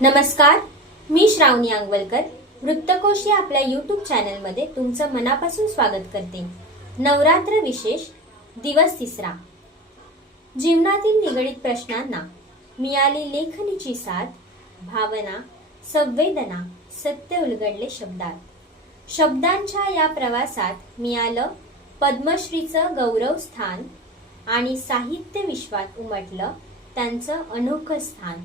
नमस्कार मी श्रावणी अंगवलकर वृत्तकोश या आपल्या युट्यूब चॅनलमध्ये तुमचं मनापासून स्वागत करते. नवरात्र विशेष दिवस तिसरा. जीवनातील निगडीत प्रश्नांना मिळाली लेखनीची साथ भावना संवेदना सत्य उलगडले शब्दात. शब्दांच्या या प्रवासात मिळालं पद्मश्रीचं गौरव स्थान आणि साहित्य विश्वात उमटलं त्यांचं अनोखं स्थान.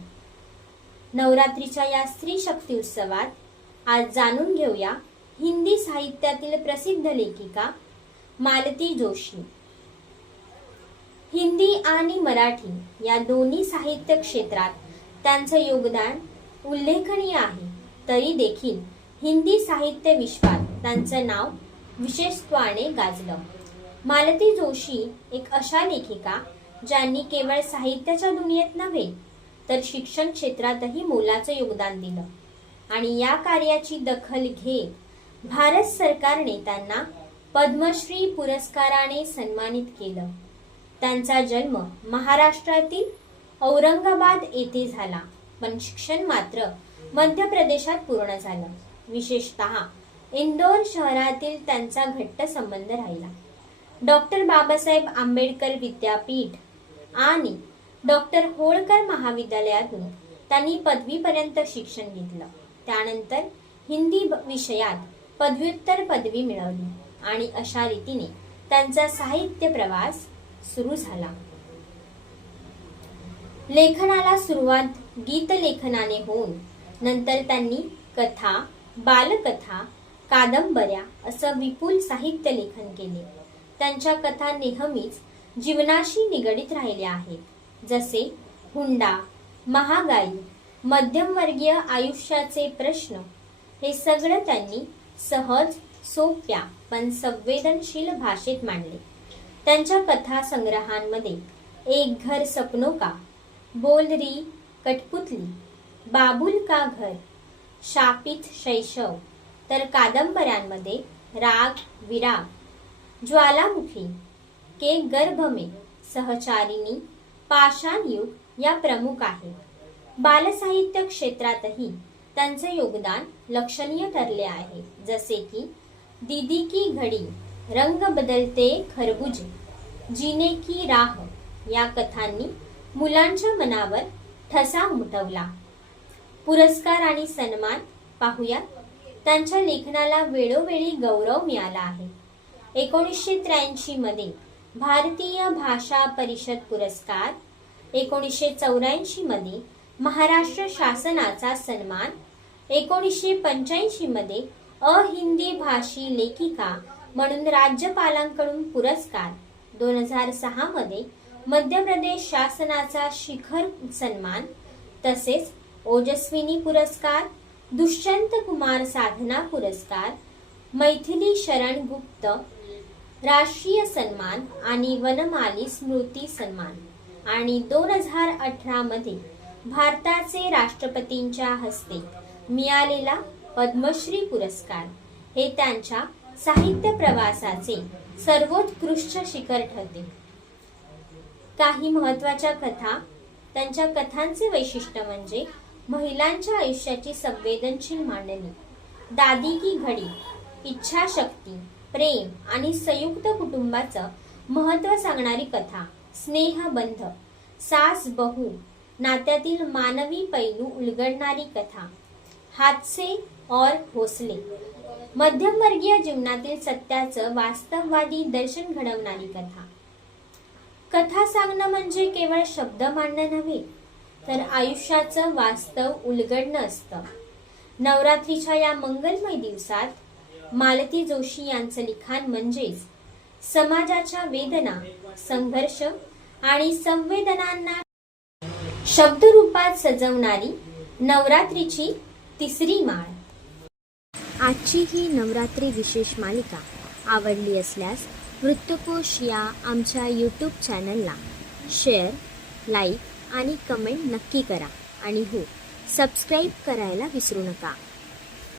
नवरात्रीच्या या स्त्री शक्ती उत्सवात आज जाणून घेऊया हिंदी साहित्यातील प्रसिद्ध लेखिका मालती जोशी. हिंदी आणि मराठी या दोन्ही साहित्य क्षेत्रात त्यांचं योगदान उल्लेखनीय आहे. तरी देखील हिंदी साहित्य विश्वात त्यांचं नाव विशेषत्वाने गाजलं. मालती जोशी एक अशा लेखिका ज्यांनी केवळ साहित्याच्या दुनियेत नव्हे तर शिक्षण क्षेत्रातही मोलाचं योगदान दिलं. आणि या कार्याची दखल घेत भारत सरकारने त्यांना पद्मश्री पुरस्काराने सन्मानित केलं. त्यांचा जन्म महाराष्ट्रातील औरंगाबाद येथे झाला. पण शिक्षण मात्र मध्य प्रदेशात पूर्ण झालं. विशेषतः इंदोर शहरातील त्यांचा घट्ट संबंध राहिला. डॉक्टर बाबासाहेब आंबेडकर विद्यापीठ आणि डॉक्टर होळकर महाविद्यालयातून त्यांनी पदवीपर्यंत शिक्षण घेतलं. त्यानंतर हिंदी विषयात पदव्युत्तर पदवी मिळवली आणि अशा रीतीने त्यांचा साहित्य प्रवास सुरू झाला. लेखनाला सुरुवात गीतलेखनाने होऊन नंतर त्यांनी कथा बालकथा कादंबऱ्या असं विपुल साहित्य लेखन केले. त्यांच्या कथा नेहमीच जीवनाशी निगडीत राहिल्या आहेत. जसे हुंडा महागाई मध्यमवर्गीय आयुष्याचे प्रश्न हे सगळं त्यांनी सहज सोप्या पण संवेदनशील भाषेत मांडले. त्यांच्या कथा संग्रहांमध्ये एक घर सपनो का बोल री कठपुतली बाबुल का घर शापित शैशव तर कादंबऱ्यांमध्ये राग विराग ज्वालामुखी के गर्भ में सहचारिणी पाषाण युग या प्रमुख आहेत बालसाहित्य क्षेत्रातही त्यांचे योगदान लक्षणीय ठरले आहे. जसे की दीदी की घडी रंग बदलते खरबुजे जिने की राह या कथांनी मुलांच्या मनावर ठसा उमटवला. पुरस्कार आणि सन्मान पाहूया त्यांच्या लेखनाला वेळोवेळी गौरव मिळाला आहे. एकोणीसशे त्र्याऐंशी मध्ये भारतीय भाषा परिषद पुरस्कार एकोणीसशे चौऱ्याऐंशी मध्ये महाराष्ट्र शासनाचा सन्मान एकोणीसशे पंच्याऐंशी मध्ये अहिंदी भाषी लेखिका म्हणून राज्यपालांकडून पुरस्कार दोन हजार सहा मध्ये मध्य प्रदेश शासनाचा शिखर सन्मान तसेच ओजस्विनी पुरस्कार दुष्यंत कुमार साधना पुरस्कार मैथिली शरण गुप्त राष्ट्रीय सन्मान आणि वनमाली स्मृती सन्मान. आणि दोन हजार अठरा मध्ये भारताचे राष्ट्रपतींच्या हस्ते मिळालेला पद्मश्री पुरस्कार हे त्यांच्या साहित्य प्रवासाचे सर्वोत्कृष्ट शिखर ठरते काही महत्त्वाच्या कथा त्यांच्या कथांचे वैशिष्ट्य म्हणजे महिलांच्या आयुष्याची संवेदनशील मांडणी दादी की घडी इच्छाशक्ती प्रेम आणि संयुक्त कुटुंबाचं महत्त्व सांगणारी कथा स्नेहबंध सास बहू नात्यातील मानवी पैलू उलगडणारी कथा हादसे और भोसले मध्यमवर्गीय जीवनातील सत्याचं वास्तववादी दर्शन घडवणारी कथा. कथा सांगणं म्हणजे केवळ शब्द मांडणं नव्हे तर आयुष्याचं वास्तव उलगडणं असतं. नवरात्रीच्या या मंगलमय दिवसात मालती जोशी यांचं लिखाण म्हणजेच समाजाच्या वेदना संघर्ष आणि संवेदनांना शब्दरूपात सजवणारी नवरात्रीची तिसरी माळ. आजची ही नवरात्री विशेष मालिका आवडली असल्यास वृत्तकोश या आमच्या यूट्यूब चॅनलला शेअर लाईक आणि कमेंट नक्की करा. आणि हो सबस्क्राईब करायला विसरू नका.